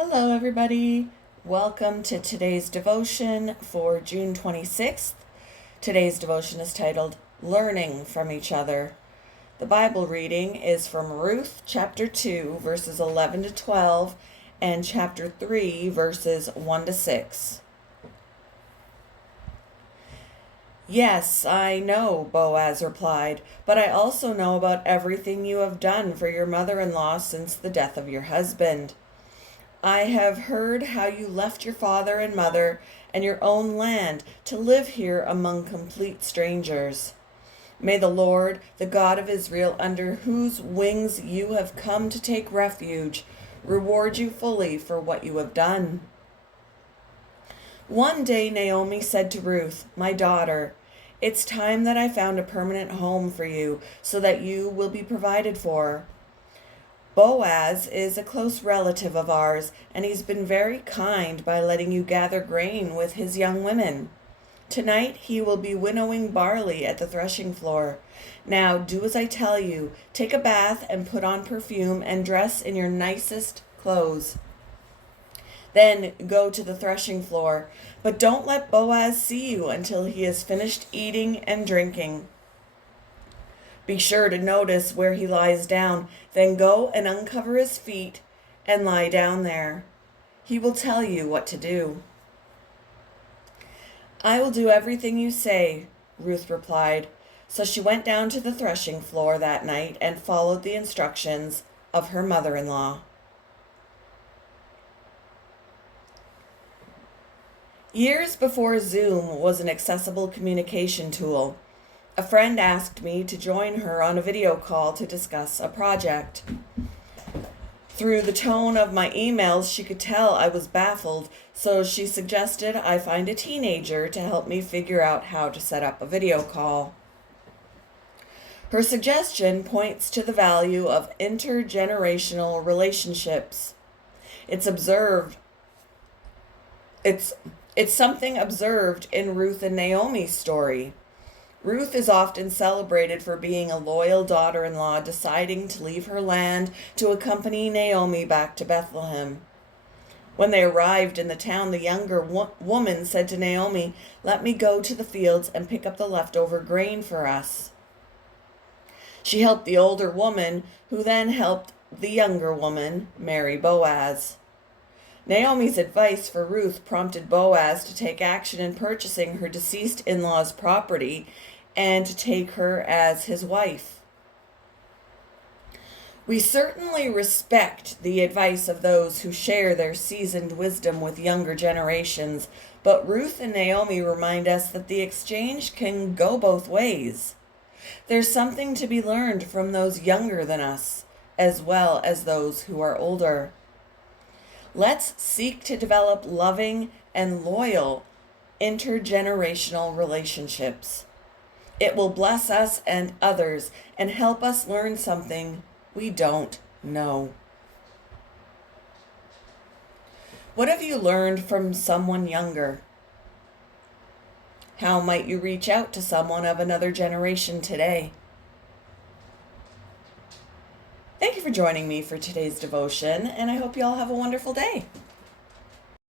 Hello, everybody. Welcome to today's devotion for June 26th. Today's devotion is titled Learning from Each Other. The Bible reading is from Ruth chapter 2, verses 11 to 12, and chapter 3, verses 1 to 6. Yes, I know, Boaz replied, but I also know about everything you have done for your mother-in-law since the death of your husband. I have heard how you left your father and mother and your own land to live here among complete strangers. May the Lord, the God of Israel, under whose wings you have come to take refuge, reward you fully for what you have done. One day Naomi said to Ruth, "My daughter, it's time that I found a permanent home for you so that you will be provided for. Boaz is a close relative of ours, and he's been very kind by letting you gather grain with his young women. Tonight he will be winnowing barley at the threshing floor. Now do as I tell you. Take a bath and put on perfume and dress in your nicest clothes. Then go to the threshing floor, but don't let Boaz see you until he has finished eating and drinking. Be sure to notice where he lies down, then go and uncover his feet and lie down there. He will tell you what to do." "I will do everything you say," Ruth replied. So she went down to the threshing floor that night and followed the instructions of her mother-in-law. Years before Zoom was an accessible communication tool, a friend asked me to join her on a video call to discuss a project. Through the tone of my emails, she could tell I was baffled, so she suggested I find a teenager to help me figure out how to set up a video call. Her suggestion points to the value of intergenerational relationships. It's something observed in Ruth and Naomi's story. Ruth is often celebrated for being a loyal daughter-in-law deciding to leave her land to accompany Naomi back to Bethlehem. When they arrived in the town, the younger woman said to Naomi, "Let me go to the fields and pick up the leftover grain for us." She helped the older woman, who then helped the younger woman marry Boaz. Naomi's advice for Ruth prompted Boaz to take action in purchasing her deceased in-law's property and to take her as his wife. We certainly respect the advice of those who share their seasoned wisdom with younger generations, but Ruth and Naomi remind us that the exchange can go both ways. There's something to be learned from those younger than us, as well as those who are older. Let's seek to develop loving and loyal intergenerational relationships. It will bless us and others and help us learn something we don't know. What have you learned from someone younger? How might you reach out to someone of another generation today? Thank you for joining me for today's devotion, and I hope you all have a wonderful day.